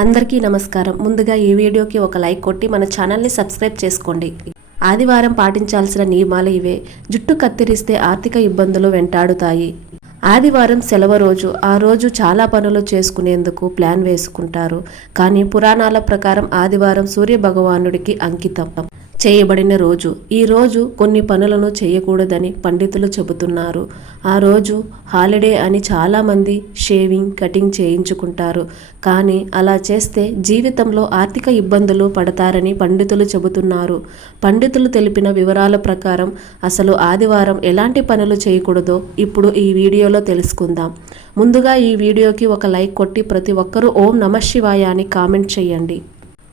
అందరికీ నమస్కారం. ముందుగా ఈ వీడియోకి ఒక లైక్ కొట్టి మన ఛానల్ని సబ్స్క్రైబ్ చేసుకోండి. ఆదివారం పాటించాల్సిన నియమాలు ఇవే. జుట్టు కత్తిరిస్తే ఆర్థిక ఇబ్బందులు వెంటాడుతాయి. ఆదివారం సెలవు రోజు. ఆ రోజు చాలా పనులు చేసుకునేందుకు ప్లాన్ వేసుకుంటారు. కానీ పురాణాల ప్రకారం ఆదివారం సూర్య భగవానుడికి అంకితం చేయబడిన రోజు. ఈ రోజు కొన్ని పనులను చేయకూడదని పండితులు చెబుతున్నారు. ఆ రోజు హాలిడే అని చాలామంది షేవింగ్, కటింగ్ చేయించుకుంటారు. కానీ అలా చేస్తే జీవితంలో ఆర్థిక ఇబ్బందులు పడతారని పండితులు చెబుతున్నారు. పండితులు తెలిపిన వివరాల ప్రకారం అసలు ఆదివారం ఎలాంటి పనులు చేయకూడదో ఇప్పుడు ఈ వీడియోలో తెలుసుకుందాం. ముందుగా ఈ వీడియోకి ఒక లైక్ కొట్టి ప్రతి ఒక్కరూ ఓం నమః శివాయ అని కామెంట్ చేయండి.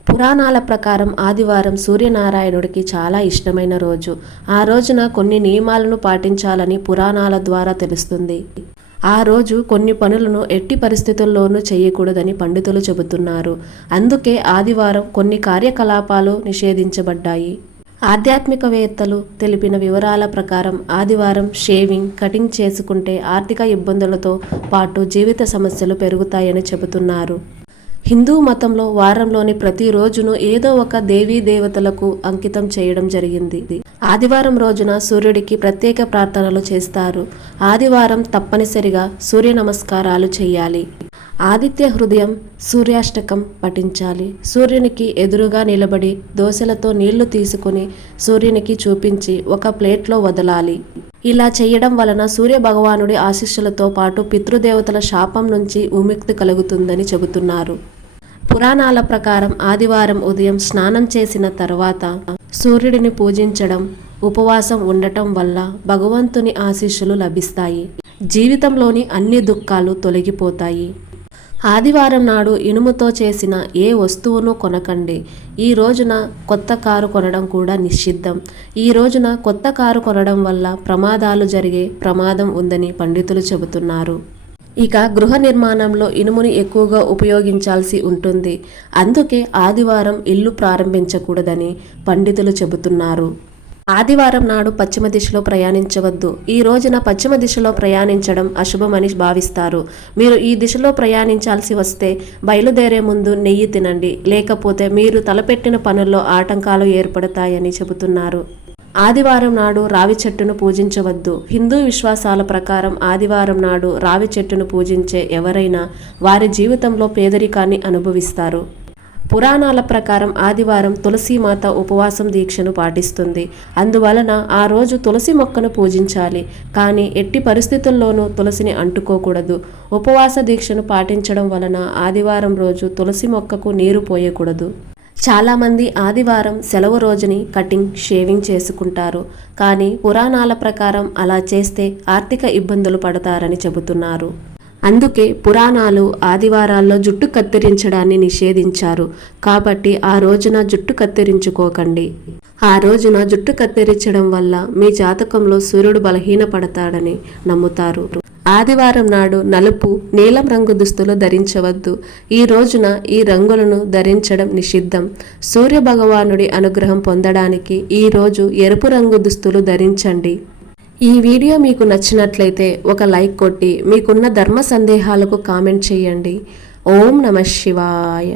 పురాణాల ప్రకారం ఆదివారం సూర్యనారాయణుడికి చాలా ఇష్టమైన రోజు. ఆ రోజున కొన్ని నియమాలను పాటించాలని పురాణాల ద్వారా తెలుస్తుంది. ఆ రోజు కొన్ని పనులను ఎట్టి పరిస్థితుల్లోనూ చేయకూడదని పండితులు చెబుతున్నారు. అందుకే ఆదివారం కొన్ని కార్యకలాపాలు నిషేధించబడ్డాయి. ఆధ్యాత్మికవేత్తలు తెలిపిన వివరాల ప్రకారం ఆదివారం షేవింగ్, కటింగ్ చేసుకుంటే ఆర్థిక ఇబ్బందులతో పాటు జీవిత సమస్యలు పెరుగుతాయని చెబుతున్నారు. హిందూ మతంలో వారంలోని ప్రతి రోజును ఏదో ఒక దేవీ దేవతలకు అంకితం చేయడం జరిగింది. ఆదివారం రోజున సూర్యుడికి ప్రత్యేక ప్రార్థనలు చేస్తారు. ఆదివారం తప్పనిసరిగా సూర్య నమస్కారాలు చేయాలి. ఆదిత్య హృదయం, సూర్యాష్టకం పఠించాలి. సూర్యునికి ఎదురుగా నిలబడి దోశలతో నీళ్లు తీసుకుని సూర్యునికి చూపించి ఒక ప్లేట్లో వదలాలి. ఇలా చేయడం వలన సూర్య భగవానుడి ఆశీస్సులతో పాటు పితృదేవతల శాపం నుంచి విముక్తి కలుగుతుందని చెబుతున్నారు. పురాణాల ప్రకారం ఆదివారం ఉదయం స్నానం చేసిన తర్వాత సూర్యుడిని పూజించడం, ఉపవాసం ఉండటం వల్ల భగవంతుని ఆశీస్సులు లభిస్తాయి. జీవితంలోని అన్ని దుఃఖాలు తొలగిపోతాయి. ఆదివారం నాడు ఇనుముతో చేసిన ఏ వస్తువును కొనకండి. ఈ రోజున కొత్త కారు కొనడం కూడా నిషిద్ధం. ఈ రోజున కొత్త కారు కొనడం వల్ల ప్రమాదాలు జరిగే ప్రమాదం ఉందని పండితులు చెబుతున్నారు. ఇక గృహ నిర్మాణంలో ఇనుముని ఎక్కువగా ఉపయోగించాల్సి ఉంటుంది. అందుకే ఆదివారం ఇల్లు ప్రారంభించకూడదని పండితులు చెబుతున్నారు. ఆదివారం నాడు పశ్చిమ దిశలో ప్రయాణించవద్దు. ఈ రోజున పశ్చిమ దిశలో ప్రయాణించడం అశుభమని భావిస్తారు. మీరు ఈ దిశలో ప్రయాణించాల్సి వస్తే బయలుదేరే ముందు నెయ్యి తినండి. లేకపోతే మీరు తలపెట్టిన పనుల్లో ఆటంకాలు ఏర్పడతాయని చెబుతున్నారు. ఆదివారం నాడు రావి చెట్టును పూజించవద్దు. హిందూ విశ్వాసాల ప్రకారం ఆదివారం నాడు రావి చెట్టును పూజించే ఎవరైనా వారి జీవితంలో పేదరికాన్ని అనుభవిస్తారు. పురాణాల ప్రకారం ఆదివారం తులసీమాత ఉపవాసం దీక్షను పాటిస్తుంది. అందువలన ఆ రోజు తులసి మొక్కను పూజించాలి. కానీ ఎట్టి పరిస్థితుల్లోనూ తులసిని అంటుకోకూడదు. ఉపవాస దీక్షను పాటించడం వలన ఆదివారం రోజు తులసి మొక్కకు నీరు పోయకూడదు. చాలామంది ఆదివారం సెలవు రోజుని కటింగ్, షేవింగ్ చేసుకుంటారు. కానీ పురాణాల ప్రకారం అలా చేస్తే ఆర్థిక ఇబ్బందులు పడతారని చెబుతున్నారు. అందుకే పురాణాలు ఆదివారాల్లో జుట్టు కత్తిరించడాన్ని నిషేధించారు. కాబట్టి ఆ రోజున జుట్టు కత్తిరించుకోకండి. ఆ రోజున జుట్టు కత్తిరించడం వల్ల మీ జాతకంలో సూర్యుడు బలహీనపడతాడని నమ్ముతారు. ఆదివారం నాడు నలుపు, నీలం రంగు దుస్తులు ధరించవద్దు. ఈ రోజున ఈ రంగులను ధరించడం నిషిద్ధం. సూర్య భగవానుడి అనుగ్రహం పొందడానికి ఈ రోజు ఎరుపు రంగు దుస్తులు ధరించండి. ఈ వీడియో మీకు నచ్చినట్లయితే ఒక లైక్ కొట్టి మీకున్న ధర్మ సందేహాలకు కామెంట్ చేయండి. ఓం నమః శివాయ.